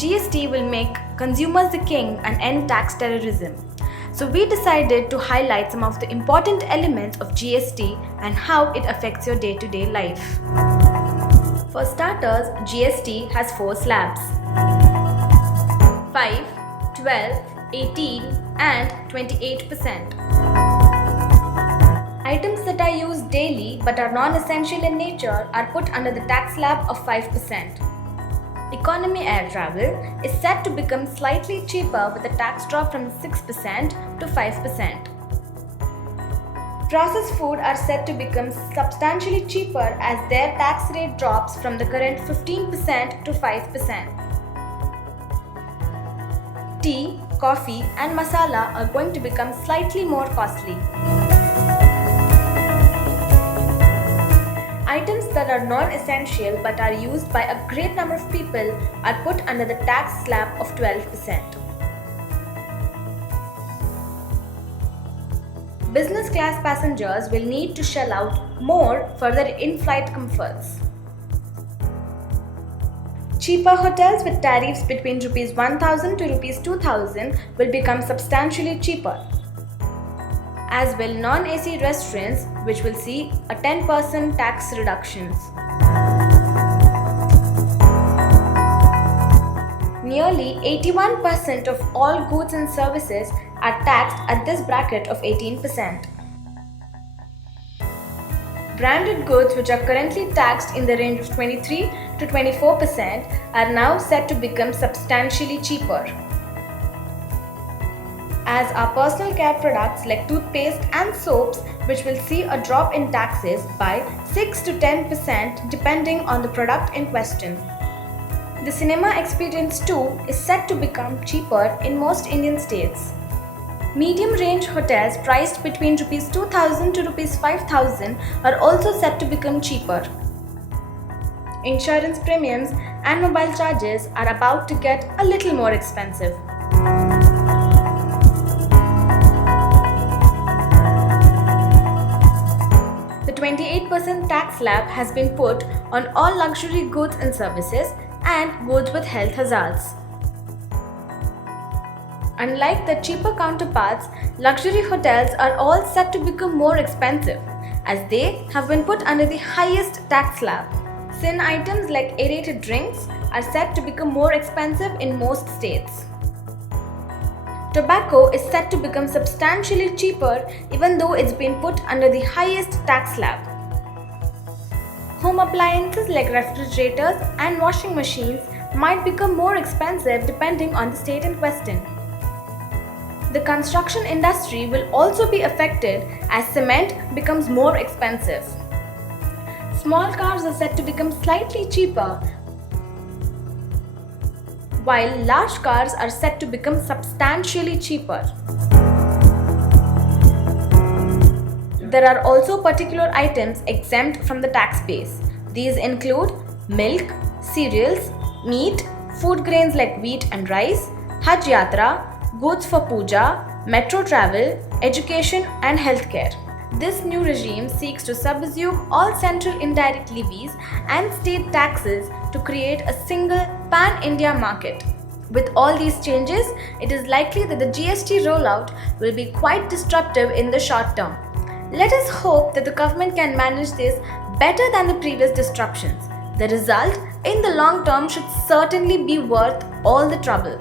GST will make consumers the king and end tax terrorism. So we decided to highlight some of the important elements of GST and how it affects your day-to-day life. For starters, GST has 4 slabs: 5, 12, 18 and 28%. Items that are used daily but are non-essential in nature are put under the tax slab of 5%. Economy air travel is set to become slightly cheaper with a tax drop from 6% to 5%. Processed food are set to become substantially cheaper as their tax rate drops from the current 15% to 5%. Tea, coffee and masala are going to become slightly more costly. Items that are non-essential but are used by a great number of people are put under the tax slab of 12%. Business class passengers will need to shell out more for their in-flight comforts. Cheaper hotels with tariffs between Rs 1,000 to Rs 2,000 will become substantially cheaper, as will non-AC restaurants, which will see a 10% tax reductions. Nearly 81% of all goods and services are taxed at this bracket of 18%. Branded goods, which are currently taxed in the range of 23 to 24%, are now set to become substantially cheaper, as are personal care products like toothpaste and soaps, which will see a drop in taxes by 6 to 10% depending on the product in question. The cinema experience too is set to become cheaper in most Indian states. Medium range hotels priced between Rs 2,000 to Rs 5,000 are also set to become cheaper. Insurance premiums and mobile charges are about to get a little more expensive. The 28% tax slab has been put on all luxury goods and services and goods with health hazards. Unlike their cheaper counterparts, luxury hotels are all set to become more expensive, as they have been put under the highest tax slab. Sin items like aerated drinks are set to become more expensive in most states. Tobacco is set to become substantially cheaper even though it's been put under the highest tax slab. Home appliances like refrigerators and washing machines might become more expensive depending on the state in question. The construction industry will also be affected as cement becomes more expensive. Small cars are set to become slightly cheaper, while large cars are set to become substantially cheaper. There are also particular items exempt from the tax base. These include milk, cereals, meat, food grains like wheat and rice, Hajj Yatra, goods for puja, metro travel, education and healthcare. This new regime seeks to subsume all central indirect levies and state taxes to create a single pan-India market. With all these changes, it is likely that the GST rollout will be quite disruptive in the short term. Let us hope that the government can manage this better than the previous disruptions. The result in the long term should certainly be worth all the trouble.